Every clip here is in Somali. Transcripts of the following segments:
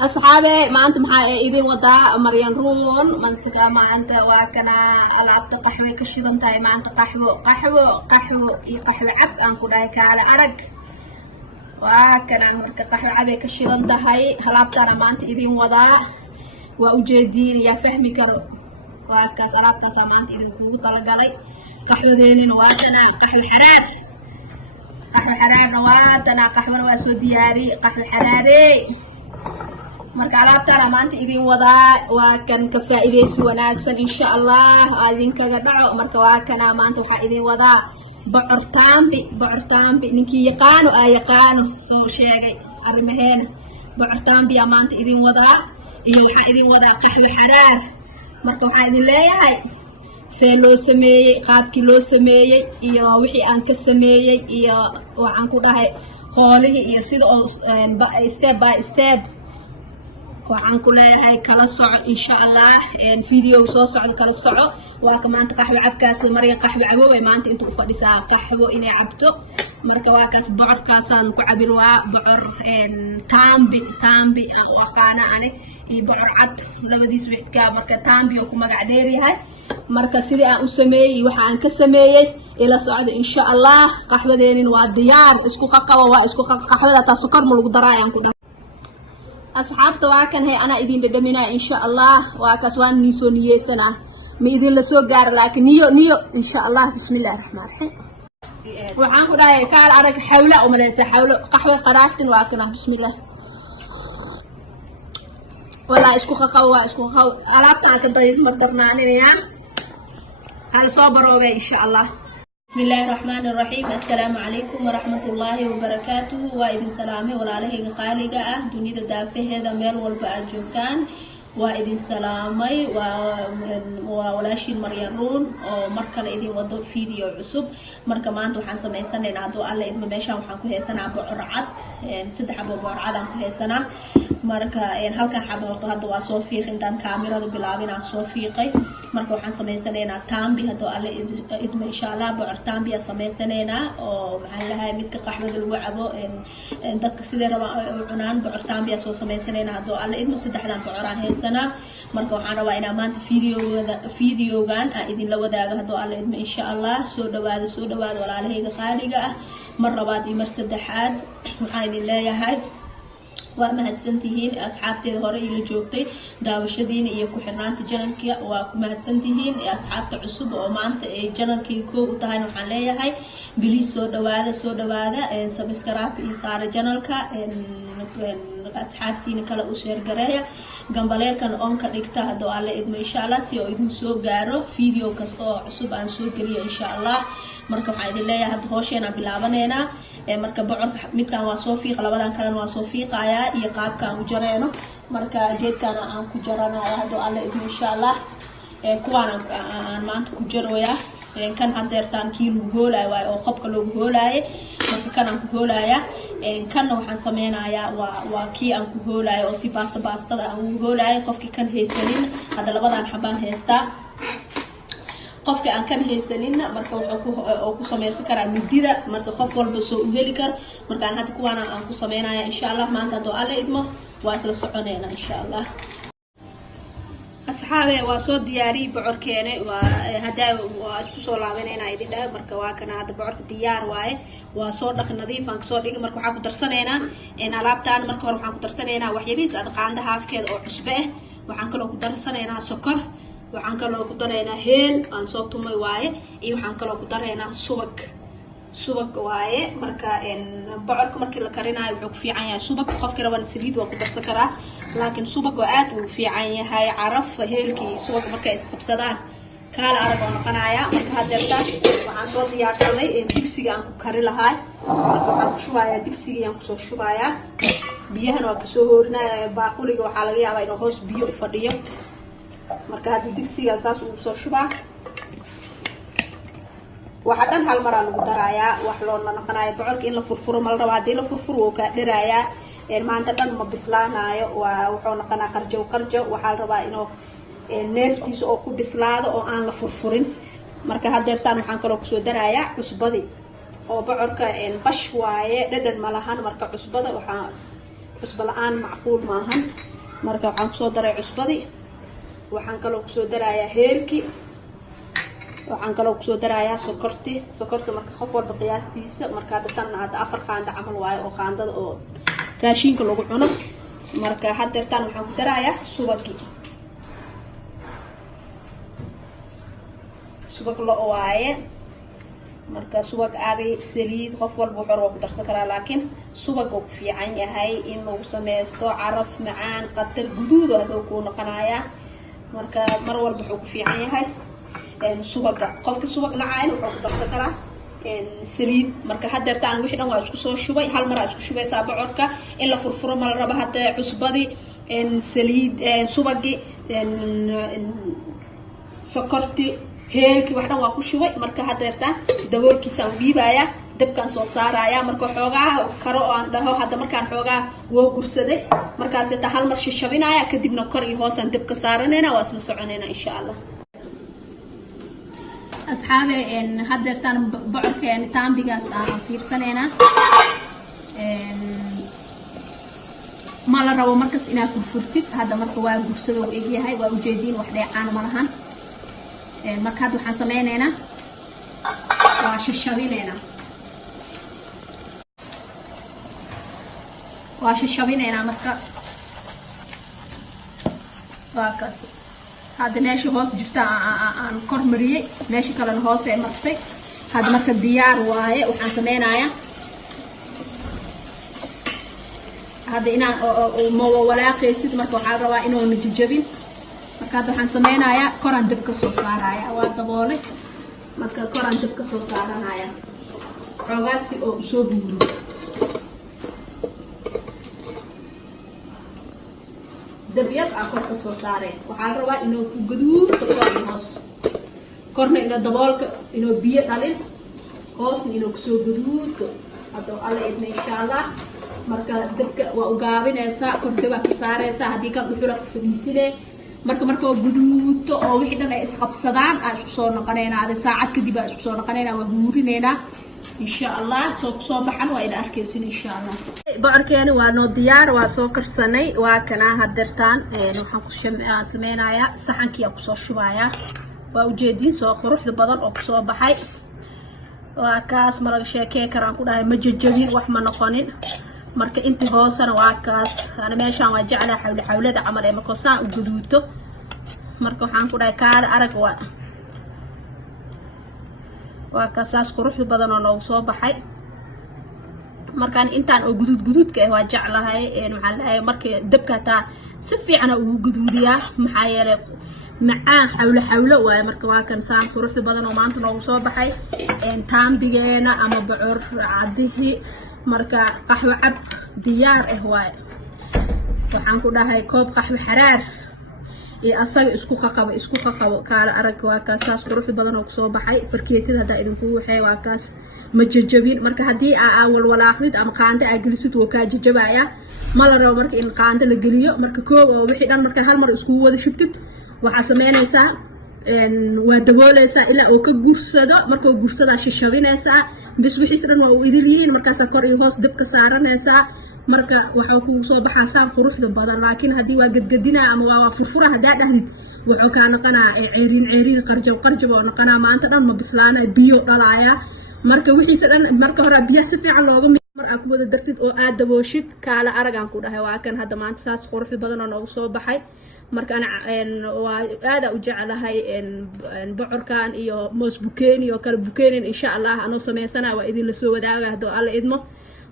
أصحابي ما أنت محا إذا وضع مريم رون ما أنت وكنا لعبت قحوة كشيدن تاي ما أنت قحوة عب أنكو دايك على أرق وكنا مرك قحوة عب كشيدن تاي هلعبت أنا ما أنت إذا وضع وأجدين يا فهمي كرو وكاس لعبت ما أنت إذا كلو طلق علي قحوة دينين وكنا قحوة حرار واتنا قحوة واسو دياري قحوة حراري marka alaabtaan maanta idin wadaa waa kan ka faa'iideysi wanaagsan insha Allah idin kaga dhaco marka waa kana maanta waxa idin wadaa bocor taambi ninkii yaqaano soo sheegay arimaheena bocor taambi maanta idin wadaa iyo waxa idin wadaa qaxwo xaraar marka waxa idin leeyahay see loo sameeyay qaabkii loo sameeyay iyo wixii aan ka sameeyay iyo waxaan ku dhahay hoolihii iyo sida oo step by step waxaan ku leeyahay kala soco insha Allah video soo socdo kala soco waa ka maanta qaxwo cabkaas mariya qaxwo cabo way maanta inta u fadhisaa qaxwo inay cabto marka waa kaas bocorkaasaan ku cabir waa bocor taambi waqaana ani iyo bocor cad labadiis wixka marka taambi oo ku magac dheer yahay marka sidii aan u sameeyay waxa aan ka sameeyay ila socdo insha Allah qaxwadeenin waa diyaar isku qaqawa waa isku qaxwada taas sokor ma lagu daraayaan ku أصحابته واكن هي أنا إذن دمنا إن شاء الله وكسوان نيسو نيسنا ما إذن لسوق لكن نيو إن شاء الله بسم الله الرحمن الرحيم وعنكو داي كار أرك حوله ومليس حوله قحوة قراتن واكنا بسم الله ولا اسكو خوا ألعبتها كنطيب مرتبنا عنيا هل صبروا إن شاء الله بسم الله الرحمن الرحيم السلام عليكم ورحمة الله وبركاته وإذن سلامي ولا عليه قالقة دنيا دافه هذا ميل والبقى جوكان وإذن سلامي ولا شيء مريرون ومركل إذن وضو فيديو عصب مركل ما أنتو حنسا ميسان نعدو الله إذن ميشا وحنكو هيسانا بعرعات يعني سد حبو بعرعات عنكو هيسانا marka hal kan xabo horto hadda waa soo fiiqin intaan kaamirada bilaabin aan soo fiiqay marka waxaan sameysanaynaa taambi hadda alle idma insha Allah bocor taambi aan sameysanaynaa oo maxaa lahaay midka qaxwada lagu cabo dadka sidee rabaan u cunaan bocor taambi aan soo sameysanaynaa hadda alle idma saddexdan bocor aan haysanaa marka waxaan rabaa inaan maanta videogan idin la wadaago hadda alle idma insha Allah soo dhawaada walaalahayga qaaliga ah mar labaad iyo mar saddexaad waxaan idin leeyahay waa mahadsantihiin asxaabteeda hore ila joogtay daawashadiina iyo ku xirnaanta channelka waa ku mahadsantihiin asxaabta cusub oo maanta ay channelkii koow u tahay waxaan leeyahay biliis soo dhawaada subscribe iyo saara channelka asxaabtiina kala u share gareeya gambaleelkan on ka dhigta hadda alle idmo insha Allah si oo idin soo gaaro video kasta oo cusub aan soo geliyo insha Allah marka waxaan idin leeyahay hadda hooshayna bilaabaneena marka bocorka midkan waa soo fiiq labadan kalena waa soo fiiqaya iyo qaabkan u jareeno marka geedkan aan ku jaranayo hadda alle idmo insha Allah kuwaan aan maanta ku jarooya kan hadeertaan kii lagu hoolay waay oo qobka loogu hoolay marka kan aan ku hoolaya kanna waxaan sameynayaa waa kii aan ku hoolay oo si baastada aan ugu hoolay qofkii kan haysanin hadda labadan xabaan haystaa qofka aan kan haysanin marka wuxuu ku sameysan karaa midida marka qof walba soo u heli kar marka aan hadda kuwaan aan ku sameynaya insha Allah maanta hadda alle idmo waa isla soconeena insha Allah أصحابي وصود دياري بعركيني وهدا واسكو سو لابنينا idin dhahay marka waa kana hada bocorka diyaar waaye waa soo dhaq nadiif aan soo dhigay marka waxa ku darsaneena in alaabtaan marka hore waxaan ku darsaneena wax yariis ad qaanda haafkeed oo cusbe ah waxaan kaloo ku darsaneena sokor waxaan kaloo ku dareena heel aan soo tumay waaye iyo waxaan kaloo ku dareena subag waaye marka bocorka markii la karinayo wuxuu ku fiican yahay subag qofkii rabana saliid waa ku darsan karaa laakiin subag waa aad u fiican yahay caraf heelkii subag markay isqabsadaan kala arag oo noqonaya marka hadeerta waxaan soo diyaarsaday digsiga aan ku kari lahaa marka waxaan ku shubayaa digsiga aan ku soo shubayaa biyahan waa ka soo hoorinayaa baaquliga waxa laga yaabaa inuu hoos biyo u fadhiyo marka hadii digsiga saas uu soo shubaa waxa dhan hal mar lagu darayaa wax loo naqanayo bocorka in la furfuro mal raba hadii la furfuro oo ka dhirayaa maanta dhan ma bislaanayo waa wuxuu naqanaa qarjo waxa la rabaa inuu neeftiisa oo ku bislaado oo aan la furfurin marka hadeertaan waxaan kaloo ku soo darayaa cusbadi oo bocorka bash waaye dhadhan malahan marka cusbada waxa cusba la'aan macquul maahan marka waxaan kusoo daray cusbadii, waxaan kaloo kusoo darayaa heelkii, waxaan kaloo kusoo darayaa sokorta marka qof walba qiyaastiisa. marka hadda tan hadda 4 qaando camal waayo oo qaandada oo raashinka lagu cuno. marka haddeertaan waxaan ku darayaa subag lo waaye. marka subag ari saliid qof walba wuxuu rabo ku darsan karaa, laakiin subag uu ku fiican yahay in lagu sameysto caraf macaan qatar guduud oo ku noqonaya. marka mar walba wuxuu ku fiican yahay subaga. qofka subag nacayna wuxuu ku darsan karaa saliid. marka haddeertaan wixii dhan waa isku soo shubay, hal mar isku shubaysaa bocorka. in la furfuro ma la rabo. hadda cusbadii, saliid, subagii, sokortii, heelkii wax dhan waa ku shubay. marka haddeertaan daboolkiisaan dhiibayaa, dabkaan soo saarayaa. marka xoogaa karo oo aan dhaho hadda markaan xoogaa woo gursaday, markaas taa hal mar shishabinaya, kadibna kor iyo hoosaan dabka saaranayna, waa isla soconayna insha Allah. asxaabe haddeertaan bocorkeena taambigaas aan fiirsanayna. ma la rabo markas inaad furfurtid. hadda marka waa gursado u egyahay, waa ujeediin wax dheecaan ma lahan. marka hadda waxaan sameynaynaa waa shishabinaynaa. marka waa kaas hadda meesha hoos jirta aan kor mariyay, meesha kalena hoos ay martay. hadda marka diyaar waaye. waxaan sameynayaa hadda inaan ma walaaqaysid, marka waxaa rabaa inuuna jajabin. marka hadda waxaan sameynayaa koraan dab ka soo saaraya, waa daboolay. marka koraan dab ka soo saaranaya xoogaasi oo usoo buuro. dabyad aan kor ka soo saareen. waxaa rabaa inuu ku gaduud kor iyo hoos, korna inuu daboolka inuu biyo dhalin, hoosna inuu kusoo gaduudko. hadda alla idna insha Allah. marka dabka waa u gaabinaysaa, kor dabaa ka saaraysaa. haddii kan dhuxula ku fadhiisinee markoo guduudto oo wixii dhan ay isqabsadaan aan isku soo noqonaynaa. ada saacad kadib aan isku soo noqonaynaa, waa guurinaynaa insha Allah. soo kusoo baxan waa ina arkaysin insha Allah. bocorkeeni waa noo diyaar, waa soo karsanay. waa kana haddeertaan waxaan ku sameynayaa saxankii aan kusoo shubayaa. waa ujeediin soo quruxda badan oo kusoo baxay. waa kaas ma laga sheekey karaan ku dhahay, ma jajabin, wax ma noqonin. marka intii hoosana waa kaas. ana meeshaan waa jeclaa xawlada camal ee markoo saan u guduuto. marka waxaan ku dhahay kaar arag waa kaasaas quruxda badan oo noogu soo baxay. markaan intaan oo guduudka ah waa jeclahay. waxaan leeyahay marka dabka taa si fiican ugu guduudiyaa, maxaa yeelay macaan xawlo waaye. marka waa kan saan quruxda badan oo maanta noogu soo baxay taambigeena ama bocor cadihii. marka qaxwo cab diyaar ah waaye. waxaan ku dhahay koob qaxwo xaraar iyo asaga isku qaqabo kaala arag. waa kaasaas quruxda badan oo kusoo baxay. farkeetada haddaa idinku waxay waa kaas ma jajabin. marka haddii aa walwalaaqdid ama qaando aa gelisid wuu kaa jajabaya. ma la rabo marka in qaando la geliyo. marka koob oo wixii dhan marka hal mar iskugu wada shubtid, waxaa sameynaysaa waa dabooleysaa ilaa uu ka gursado. markuu gursadaa shishabinaysaa bis wixiis dhan waa u idil yihiin. markaasaa kor iyo hoos dabka saaranaysaa. marka waxuu kugu soo baxaa saan quruxda badan. laakiin haddii waa gadgadinaa ama waa furfura haddaa dhahdid, wuxuu kaa noqonaa ceeriin qarjab oo noqonaa. maanta dhan ma bislaana, biyo dhalaaya. marka wixiisa dhan marka hore biyaha si fiican looga mar aad ku wada dartid oo aad dabooshid, kaala aragaan ku dhahay. waa kan hadda maanta saas quruxda badan oo noogu soo baxay. marka ana waa aad u jeclahay bocorkan iyo moos bukeeni oo kala bukeenin insha Allah anoo sameysana waa idin la soo wadaaga hadoo alla idmo.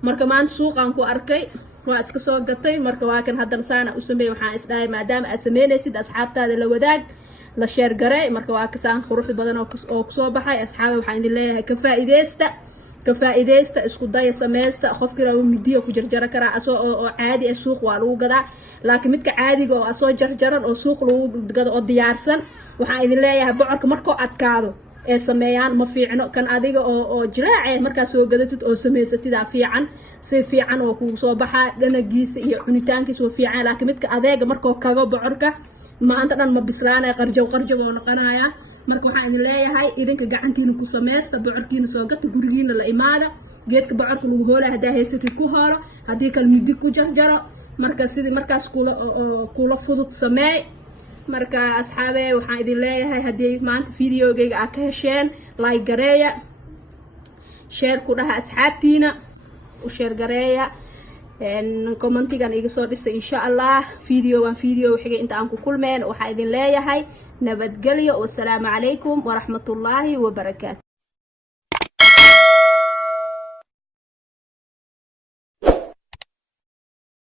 marka maanta suuqan ku arkay, waa iska soo gatay. marka waa kan hadda saana u sameeyay. waxaan isdhahay maadaama aad sameynaysid asxaabtaada la wadaag, la share garay. marka waa ka saan quruxda badan oo kusoo baxay. asxaabta waxaan idin leeyahay ka faa'iideysta, isku daya sameysta. qofkii rabo midiyo ku jarjara karaa asoo oo caadi ah, suuq waa lagu gadaa. laakiin midka caadiga oo asoo jarjaran oo suuq lagu gado oo diyaarsan, waxaan idin leeyahay bocorka markoo adkaado ee sameeyaan ma fiicno. kan adiga oo jiraac markaa soo gadatid oo samaysatidaa fiican, si fiican oo kugu soo baxaa. dhanagiisa iyo cunitaankiisa waa fiican. laakiin midka adeega markoo kago bocorka maanta dhan ma bislaanaya, qarjab oo noqonaya. marka waxaan idin leeyahay idinka gacantiina ku sameysta, bocorkiina soo gata, gurigiina la imaada. geedka bocorka lagu hoolay haddaa haysatid ku hoolo, haddii kale midi ku jarjaro. marka sidii markaas kula fudud sameey marka asxaabe waxaan idin leeyahay haddii maanta videogayga aad ka hesheen like gareeya share ku dhaha asxaabtiina u share gareeya commentigan iga soo dhisay insha Allah video xigay inta aan ku kulmeen waxaan idin leeyahay nabadgelyo wassalaamu calaykum waraxmatullaahi wabarakaatu